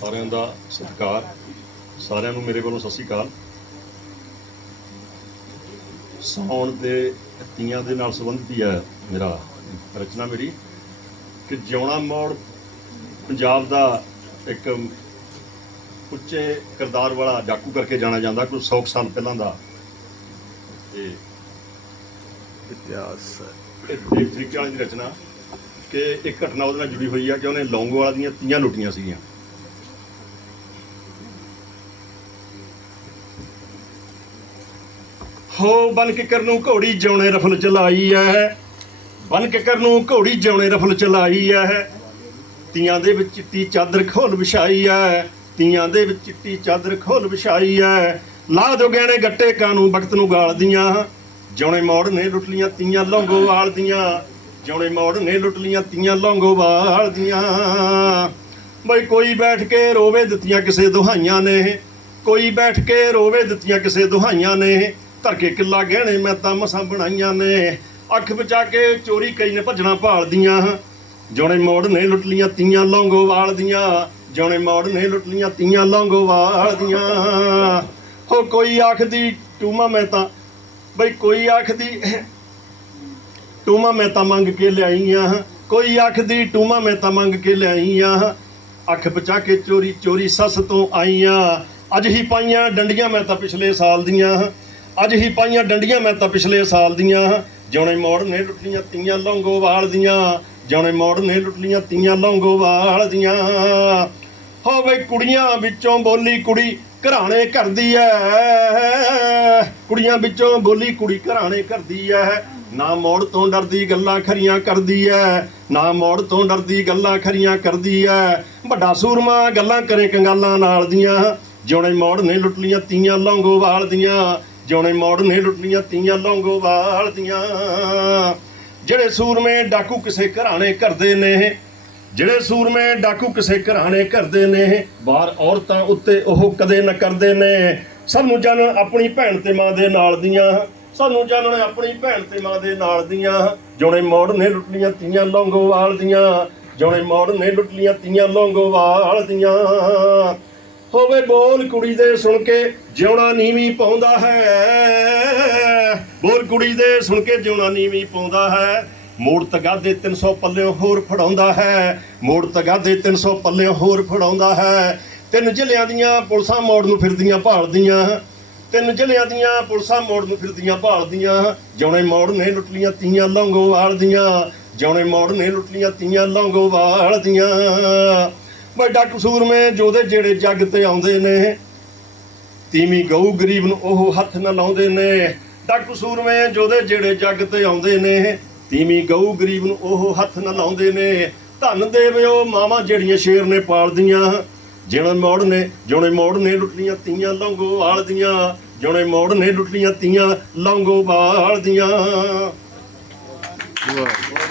ਸਾਰਿਆਂ ਦਾ ਸਤਿਕਾਰ। ਸਾਰਿਆਂ ਨੂੰ ਮੇਰੇ ਵੱਲੋਂ ਸਤਿ ਸ਼੍ਰੀ ਅਕਾਲ। ਸੌਣ ਦੇ ਤੀਆਂ ਦੇ ਨਾਲ ਸੰਬੰਧਿਤ ਹੀ ਹੈ ਮੇਰਾ ਰਚਨਾ ਮੇਰੀ ਕਿ ਜਿਉਣਾ ਮੋੜ ਪੰਜਾਬ ਦਾ ਇੱਕ ਉੱਚੇ ਕਿਰਦਾਰ ਵਾਲਾ ਡਾਕੂ ਕਰਕੇ ਜਾਣਾ ਜਾਂਦਾ ਕੋਈ 100 ਸਾਲ ਪਹਿਲਾਂ ਦਾ। ਤੇ ਇਤਿਹਾਸ ਇਹ ਦੇਵ ਤਰੀਕੇ ਵਾਲੀ ਦੀ ਰਚਨਾ ਕਿ ਇੱਕ ਘਟਨਾ ਉਹਦੇ ਨਾਲ ਜੁੜੀ ਹੋਈ ਆ ਕਿ ਉਹਨੇ ਲੌਂਗੋਵਾਲ ਦੀਆਂ ਤੀਆਂ ਲੁੱਟੀਆਂ ਸੀਗੀਆਂ। ਹੋ ਬਨ ਕੇ ਨੂੰ ਘੋੜੀ ਜਿਉਣੇ ਰਫਲ ਚਲਾਈ ਐ। ਬਨ ਕੇ ਨੂੰ ਘੋੜੀ ਜਿਉਣੇ ਰਫਲ ਚਲਾਈ ਐ। ਤੀਆਂ ਦੇ ਵਿੱਚ ਚਿੱਟੀ ਚਾਦਰ ਖੋਲ ਵਿਛਾਈ ਐ। ਤੀਆਂ ਦੇ ਵਿੱਚ ਚਿੱਟੀ ਚਾਦਰ ਖੋਲ ਵਿਛਾਈ ਐ। ਲਾ ਦੋ ਗਹਿਣੇ ਗੱਟੇ ਕਾਨੂੰ ਵਕਤ ਨੂੰ ਗਾਲਦੀਆਂ ਜਿਉਣੇ ਮੋੜ ਨੇ ਲੁੱਟ ਲੀਆਂ ਤੀਆਂ ਲੌਂਗੋਵਾਲ ਦੀਆਂ। ਜਿਉਣੇ ਮੋੜ ਨੇ ਲੁੱਟ ਲੀਆਂ ਤੀਆਂ ਲੌਂਗੋਵਾਲ ਦੀਆਂ। ਬਈ ਕੋਈ ਬੈਠ ਕੇ ਰੋਵੇ ਦਿੱਤੀਆਂ ਕਿਸੇ ਦੁਹਾਈਆਂ ਨੇ। ਕੋਈ ਬੈਠ ਕੇ ਰੋਵੇ ਦਿੱਤੀਆਂ ਕਿਸੇ ਦੁਹਾਈਆਂ ਨੇ। ਧਰ ਕੇ ਕਿੱਲਾ ਗਹਿਣੇ ਮੈਂ ਤਾਂ ਮਸਾਂ ਬਣਾਈਆਂ ਨੇ। ਅੱਖ ਬਚਾ ਕੇ ਚੋਰੀ ਕਈ ਨੇ ਭੱਜਣਾ ਭਾਲਦੀਆਂ। ਜਿਉਣੇ ਮੋੜ ਨੇ ਲੁੱਟ ਲੀਆਂ ਤੀਆਂ ਲੌਂਗੋਵਾਲ ਦੀਆਂ ਜਿਉਣੇ ਮੋੜ ਨੇ ਲੁੱਟ ਲੀਆਂ ਤੀਆਂ ਲੌਂਗੋਵਾਲ ਦੀਆਂ ਹੋ ਕੋਈ ਆਖਦੀ ਟੂਮਾ ਮੈਂ ਤਾਂ, ਬਈ ਕੋਈ ਆਖਦੀ ਟੂਮਾ ਮੈਂ ਤਾਂ ਮੰਗ ਕੇ ਲਿਆਈਆਂ। ਕੋਈ ਆਖਦੀ ਟੂਮਾ ਮੈਂ ਤਾਂ ਮੰਗ ਕੇ ਲਿਆਈਆਂ। ਅੱਖ ਬਚਾ ਕੇ ਚੋਰੀ ਚੋਰੀ ਸੱਸ ਤੋਂ ਆਈਆਂ। ਅੱਜ ਹੀ ਪਾਈਆਂ ਡੰਡੀਆਂ ਮੈਂ ਤਾਂ ਪਿਛਲੇ ਸਾਲ ਦੀਆਂ। ਅੱਜ ਹੀ ਪਾਈਆਂ ਡੰਡੀਆਂ ਮੈਂ ਤਾਂ ਪਿਛਲੇ ਸਾਲ ਦੀਆਂ। ਜਿਉਣੇ ਮੋੜ ਨੇ ਲੁੱਟੀਆਂ ਤੀਆਂ ਲੌਂਗੋਵਾਲ ਦੀਆਂ। ਜਿਉਣੇ ਮੋੜ ਨੇ ਲੁੱਟੀਆਂ ਤੀਆਂ ਲੌਂਗੋਵਾਲ ਦੀਆਂ। ਹੋ ਬਈ ਕੁੜੀਆਂ ਵਿੱਚੋਂ ਬੋਲੀ ਕੁੜੀ ਘਰਾਣੇ ਕਰਦੀ ਐ। ਕੁੜੀਆਂ ਵਿੱਚੋਂ ਬੋਲੀ ਕੁੜੀ ਘਰਾਣੇ ਕਰਦੀ ਐ। ਨਾ ਮੋੜ ਤੋਂ ਡਰਦੀ ਗੱਲਾਂ ਖਰੀਆਂ ਕਰਦੀ ਐ। ਨਾ ਮੋੜ ਤੋਂ ਡਰਦੀ ਗੱਲਾਂ ਖਰੀਆਂ ਕਰਦੀ ਐ। ਵੱਡਾ ਸੂਰਮਾ ਗੱਲਾਂ ਕਰੇ ਕੰਗਾਲਾਂ ਨਾਲ ਦੀਆਂ। ਜਿਉਣੇ ਮੋੜ ਨੇ ਲੁੱਟ ਲੀਆਂ ਤੀਆਂ ਲੌਂਗੋਵਾਲ ਦੀਆਂ। ਜਿਉਣੇ ਮੋੜ ਨੇ ਲੁੱਟਣੀਆਂ ਤੀਆਂ ਲੌਂਗੋਵਾਲ ਦੀਆਂ। ਜਿਹੜੇ ਸੂਰਮੇ ਡਾਕੂ ਕਿਸੇ ਘਰਾਣੇ ਕਰਦੇ ਨੇ, ਜਿਹੜੇ ਸੂਰਮੇ ਡਾਕੂ ਕਿਸੇ ਘਰਾਣੇ ਕਰਦੇ ਨੇ ਬਾਹਰ ਔਰਤਾਂ ਉੱਤੇ ਉਹ ਕਦੇ ਨਾ ਕਰਦੇ ਨੇ। ਸਾਨੂੰ ਜਾਣਨ ਆਪਣੀ ਭੈਣ ਤੇ ਮਾਂ ਦੇ ਨਾਲ ਦੀਆਂ, ਸਾਨੂੰ ਜਾਣਨ ਆਪਣੀ ਭੈਣ ਤੇ ਮਾਂ ਦੇ ਨਾਲ ਦੀਆਂ। ਜਿਉਣੇ ਮੋੜ ਨੇ ਲੁੱਟਲੀਆਂ ਤੀਆਂ ਲੌਂਗੋਵਾਲ ਦੀਆਂ, ਜਿਉਣੇ ਮੋੜ ਨੇ ਲੁੱਟਲੀਆਂ ਤੀਆਂ ਲੌਂਗੋਵਾਲ ਦੀਆਂ। ਹੋਵੇ ਬੋਲ ਕੁੜੀ ਦੇ ਸੁਣ ਕੇ ਜਿਉਣਾ ਨੀਵੀਂ ਪਾਉਂਦਾ ਹੈ। ਬੋਲ ਕੁੜੀ ਦੇ ਸੁਣ ਕੇ ਜਿਉਣਾ ਨੀਵੀਂ ਪਾਉਂਦਾ ਹੈ। ਮੋੜ ਤਗਾਦੇ 300 ਪੱਲਿਓਂ ਹੋਰ ਫੜਾਉਂਦਾ ਹੈ। ਮੋੜ ਤਗਾਦੇ 300 ਪੱਲਿਓਂ ਹੋਰ ਫੜਾਉਂਦਾ ਹੈ। ਤਿੰਨ ਜ਼ਿਲ੍ਹਿਆਂ ਦੀਆਂ ਪੁਲਸਾਂ ਮੋੜ ਨੂੰ ਫਿਰਦੀਆਂ ਭਾਲਦੀਆਂ। ਤਿੰਨ ਜ਼ਿਲ੍ਹਿਆਂ ਦੀਆਂ ਪੁਲਸਾਂ ਮੋੜ ਨੂੰ ਫਿਰਦੀਆਂ ਭਾਲਦੀਆਂ। ਜਿਉਣੇ ਮੋੜ ਨੇ ਲੁੱਟ ਲੀਆਂ ਤੀਆਂ ਲੌਂਗੋਵਾਲ ਦੀਆਂ ਜਿਉਣੇ ਮੋੜ ਨੇ ਲੁੱਟ ਲੀਆਂ ਤੀਆਂ ਲੌਂਗੋਵਾਲ ਦੀਆਂ ਵੱਡਾ ਕਸੂਰ ਮੇ ਜੋਦੇ ਜਿਹੜੇ ਜੱਗ ਤੇ ਆਉਂਦੇ ਨੇ, ਤੀਵੀਂ ਗਊ ਗਰੀਬ ਨੂੰ ਉਹ ਹੱਥ ਨਾ ਲਾਉਂਦੇ ਨੇ। ਡਾਕੂ ਸੂਰਮੇ ਜੋਦੇ ਜਿਹੜੇ ਜੱਗ ਤੇ ਆਉਂਦੇ ਨੇ, ਤੀਵੀਂ ਗਊ ਗਰੀਬ ਨੂੰ ਉਹ ਹੱਥ ਨਾ ਲਾਉਂਦੇ ਨੇ। ਧੰਨ ਦੇਵਿਓ, ਮਾਵਾਂ ਜਿਹੜੀਆਂ ਸ਼ੇਰ ਨੇ ਪਾਲਦੀਆਂ, ਜਿਉਣੇ ਮੋੜ ਨੇ, ਜਿਉਣੇ ਮੋੜ ਨੇ ਲੁੱਟਲੀਆਂ ਤੀਆਂ ਲੌਂਗੋ ਵਾਲਦੀਆਂ ਜਿਉਣੇ ਮੋੜ ਨੇ ਲੁੱਟਲੀਆਂ ਤੀਆਂ ਲੌਂਗੋ ਵਾਲਦੀਆਂ ਵਾਹ।